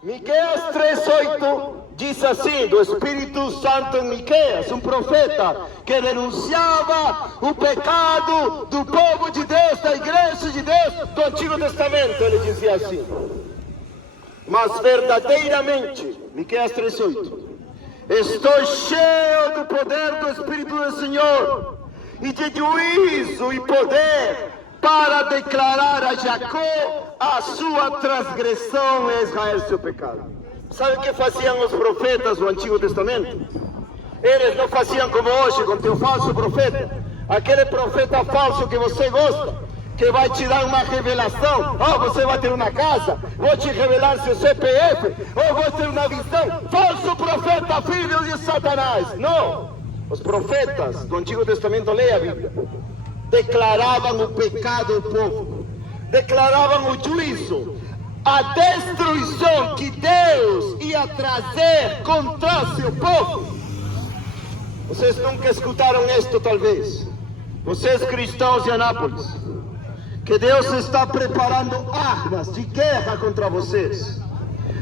Miqueias 3:8 diz assim, do Espírito Santo em Miqueias, um profeta que denunciava o pecado do povo de Deus, da igreja de Deus, do Antigo Testamento. Ele dizia assim: mas verdadeiramente, Miqueias 3:8, estou cheio do poder do Espírito do Senhor e de juízo e poder para declarar a Jacó a sua transgressão e a Israel seu pecado. Sabe o que faziam os profetas do Antigo Testamento? Eles não faziam como hoje com teu falso profeta, aquele profeta falso que você gosta, que vai te dar uma revelação. Você vai ter uma casa, vou te revelar seu CPF, ou vou ter uma visão. Falso profeta, filho de Satanás. Não, os profetas do Antigo Testamento, leia a Bíblia, declaravam o pecado do povo, declaravam o juízo, a destruição que Deus ia trazer contra seu povo. Vocês nunca escutaram isto, talvez, vocês cristãos de Anápolis, que Deus está preparando armas de guerra contra vocês.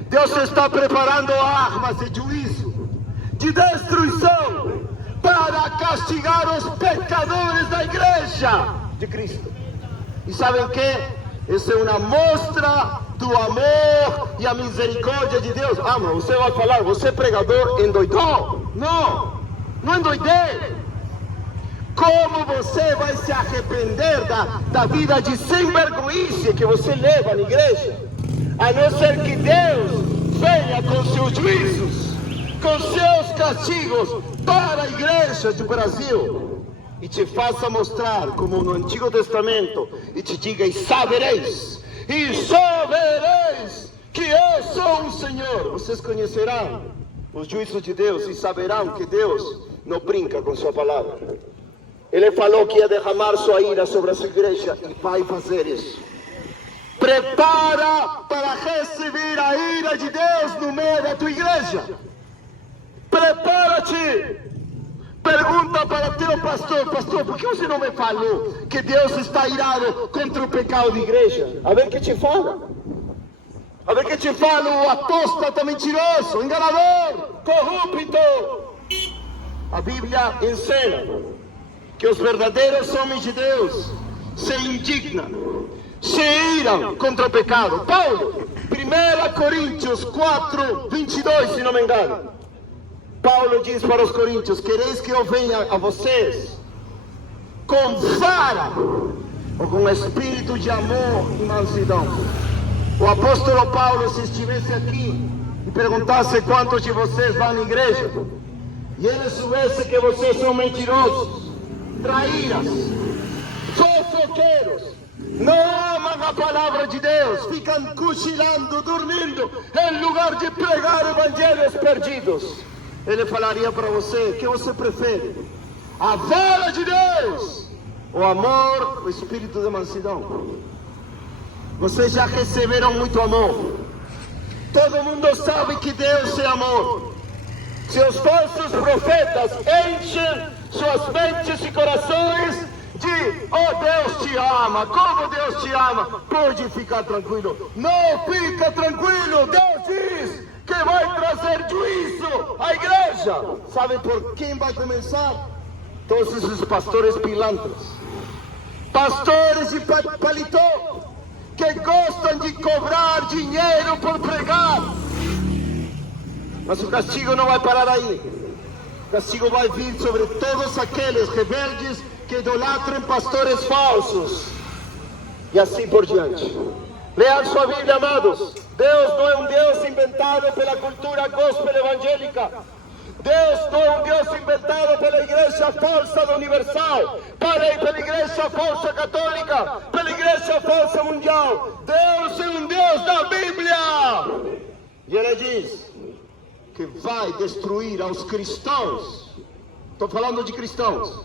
Deus está preparando armas de juízo, de destruição, para castigar os pecadores da igreja de Cristo. E sabem o que? Isso é uma mostra do amor e a misericórdia de Deus. Mas você vai falar, você pregador endoidou? Não, não endoidei. Como você vai se arrepender da vida de sem vergonhice que você leva na igreja, a não ser que Deus venha com seus juízos, com seus castigos para a igreja do Brasil e te faça mostrar como no Antigo Testamento e te diga: e sabereis que eu sou o Senhor. Vocês conhecerão os juízos de Deus e saberão que Deus não brinca com sua palavra. Ele falou que ia derramar sua ira sobre a sua igreja e vai fazer isso. Prepara para receber a ira de Deus no meio da tua igreja. Prepara-te. Pergunta para teu pastor: pastor, por que você não me falou que Deus está irado contra o pecado da igreja? A ver que te fala. A ver que te fala o apóstata mentiroso, enganador, corrupto. A Bíblia ensina que os verdadeiros homens de Deus se indignam, se iram contra o pecado. Paulo, 1 Coríntios 4:22, se não me engano, Paulo diz para os coríntios: quereis que eu venha a vocês com vara ou com espírito de amor e mansidão? O apóstolo Paulo, se estivesse aqui e perguntasse quantos de vocês vão à igreja, e ele soubesse que vocês são mentirosos, traíras, fofoqueiros, não amam a palavra de Deus, ficam cochilando, dormindo, em lugar de pregar evangelhos perdidos, ele falaria para você: o que você prefere? A vara de Deus, o amor, o espírito de mansidão? Vocês já receberam muito amor. Todo mundo sabe que Deus é amor. Seus falsos profetas enchem suas mentes e corações de: oh, Deus te ama, como Deus te ama. Pode ficar tranquilo. Não fica tranquilo. Deus diz que vai trazer juízo à igreja. Sabe por quem vai começar? Todos esses pastores pilantras, pastores de paletó, que gostam de cobrar dinheiro por pregar. Mas o castigo não vai parar aí. O castigo vai vir sobre todos aqueles rebeldes que idolatram pastores falsos, e assim por diante. Leia sua Bíblia, amados. Deus não é um Deus inventado pela cultura gospel evangélica. Deus não é um Deus inventado pela igreja falsa da Universal, pela igreja falsa católica, pela igreja falsa mundial. Deus é um Deus da Bíblia. E Ele diz que vai destruir aos cristãos. Estou falando de cristãos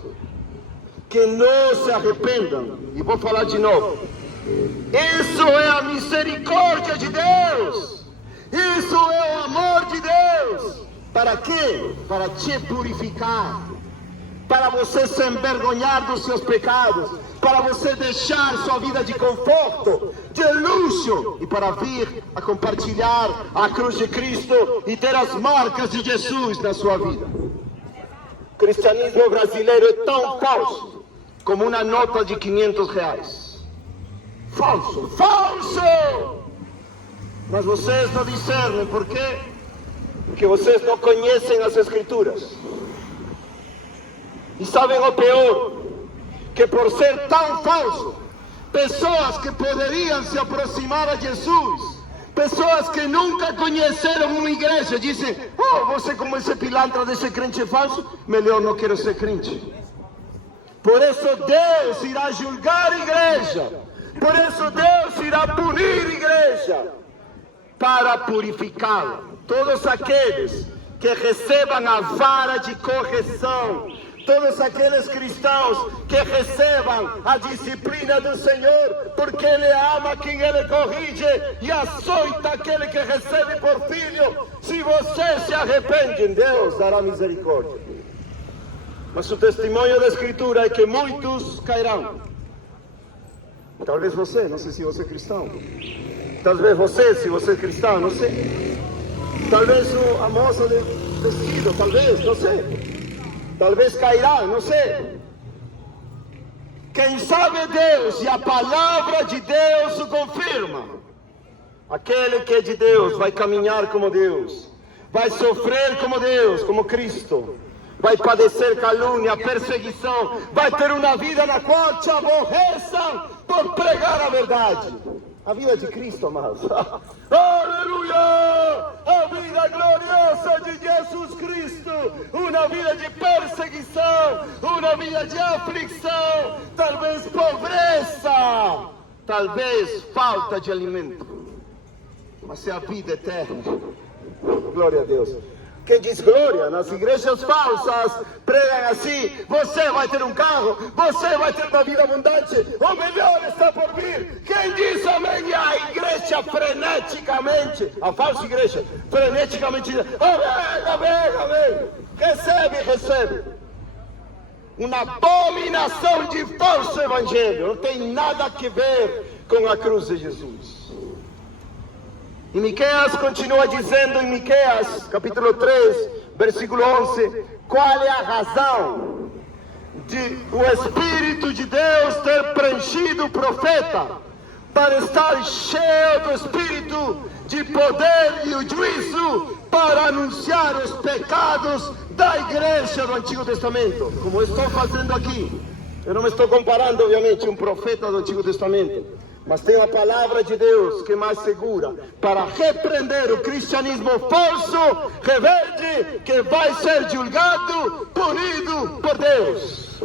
que não se arrependam. E vou falar de novo: isso é a misericórdia de Deus, isso é o amor de Deus. Para quê? Para te purificar, para você se envergonhar dos seus pecados, para você deixar sua vida de conforto, de luxo, e para vir a compartilhar a cruz de Cristo e ter as marcas de Jesus na sua vida. O cristianismo brasileiro é tão falso como uma nota de R$500. Falso, falso! Mas vocês não discernem, por quê? Porque vocês não conhecem as Escrituras. E sabem o pior? Que por ser tão falso, pessoas que poderiam se aproximar a Jesus, pessoas que nunca conheceram uma igreja, dizem: oh, você como esse pilantra desse crente falso, melhor não quero ser crente. Por isso Deus irá julgar a igreja, por isso Deus irá punir a igreja, para purificá-la. Todos aqueles que recebam a vara de correção, todos aqueles cristãos que recebam a disciplina do Senhor, porque Ele ama quem Ele corrige e açoita aquele que recebe por filho. Se você se arrepende, Deus dará misericórdia. Mas o testemunho da Escritura é que muitos cairão. Talvez você, não sei se você é cristão. Talvez você, se você é cristão, não sei. Talvez a moça de vestido, talvez, não sei. Talvez cairá, não sei. Quem sabe Deus e a palavra de Deus o confirma. Aquele que é de Deus vai caminhar como Deus, vai sofrer como Deus, como Cristo, vai padecer calúnia, perseguição, vai ter uma vida na qual te aborreçam por pregar a verdade. A vida de Cristo, amados. Aleluia! A vida gloriosa de Jesus Cristo. Uma vida de perseguição, uma vida de aflição, talvez pobreza, talvez falta de alimento. Mas é a vida eterna. Glória a Deus. Quem diz glória nas igrejas falsas pregam assim: você vai ter um carro, você vai ter uma vida abundante, o melhor está por vir. Quem diz amém? A igreja freneticamente, a falsa igreja freneticamente diz: amém, amém, amém. Recebe, recebe. Uma abominação de falso evangelho, não tem nada a ver com a cruz de Jesus. E Miqueias continua dizendo em Miqueias, capítulo 3, versículo 11, qual é a razão de o Espírito de Deus ter preenchido o profeta, para estar cheio do Espírito de poder e o juízo, para anunciar os pecados da igreja do Antigo Testamento, como estou fazendo aqui. Eu não me estou comparando, obviamente, um profeta do Antigo Testamento, mas tem a palavra de Deus que é mais segura para repreender o cristianismo falso, rebelde, que vai ser julgado, punido por Deus.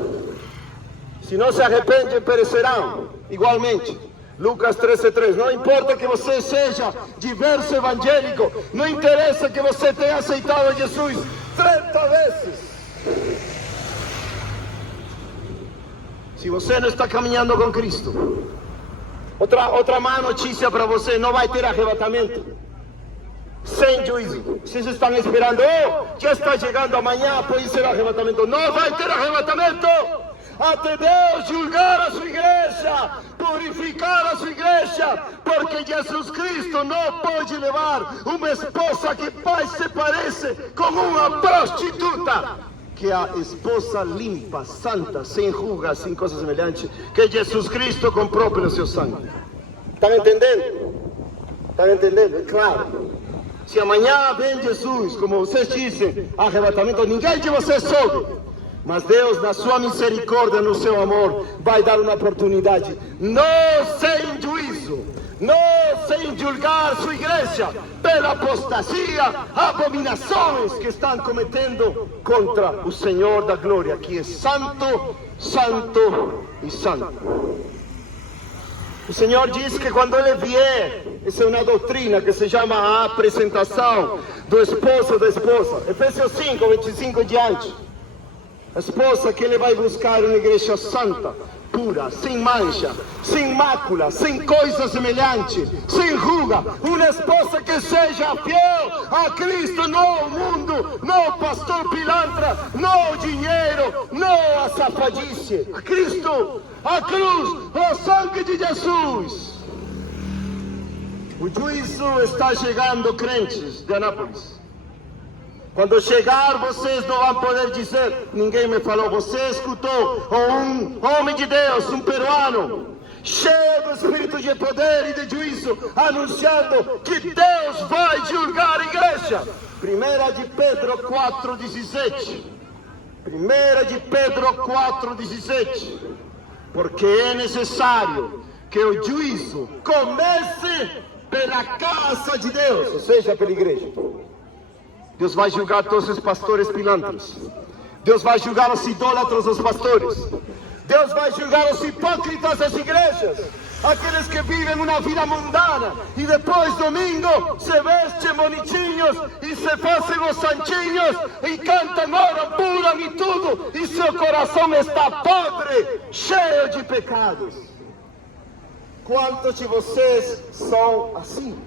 Se não se arrependem, perecerão igualmente. Lucas 13:3. Não importa que você seja diverso evangélico, não interessa que você tenha aceitado Jesus 30 vezes. Se você não está caminhando com Cristo, outra má notícia para você: não vai ter arrebatamento sem juízo. Vocês estão esperando, já está chegando amanhã, pode ser arrebatamento. Não vai ter arrebatamento até Deus julgar a sua igreja, purificar a sua igreja, porque Jesus Cristo não pode levar uma esposa que se parece com uma prostituta, que a esposa limpa, santa, sem rugas, sem coisas semelhantes, que Jesus Cristo comprou pelo seu sangue. Estão entendendo? Estão entendendo? É claro. Se amanhã vem Jesus, como vocês dizem, arrebatamento, ninguém de vocês soube. Mas Deus, na sua misericórdia, no seu amor, vai dar uma oportunidade. Não sem juízo, não sem julgar sua igreja pela apostasia, abominações que estão cometendo contra o Senhor da glória, que é santo, santo e santo. O Senhor diz que quando Ele vier, essa é uma doutrina que se chama a apresentação do esposo ou da esposa. Efésios 5, 25 em diante. A esposa que ele vai buscar uma igreja santa, pura, sem mancha, sem mácula, sem coisa semelhante, sem ruga. Uma esposa que seja fiel a Cristo, não ao mundo, não ao pastor pilantra, não ao dinheiro, não à safadice. A Cristo, a cruz, o sangue de Jesus. O juízo está chegando, crentes de Anápolis. Quando chegar, vocês não vão poder dizer, ninguém me falou, você escutou, um homem de Deus, um peruano, cheio do Espírito de poder e de juízo, anunciando que Deus vai julgar a igreja. 1 de Pedro 4,17. 1 de Pedro 4,17. Porque é necessário que o juízo comece pela casa de Deus, ou seja, pela igreja. Deus vai julgar todos os pastores pilantras. Deus vai julgar os idólatras dos pastores. Deus vai julgar os hipócritas das igrejas. Aqueles que vivem uma vida mundana e depois, domingo, se vestem bonitinhos e se fazem os santinhos e cantam, oram, pulam e tudo. E seu coração está podre, cheio de pecados. Quantos de vocês são assim?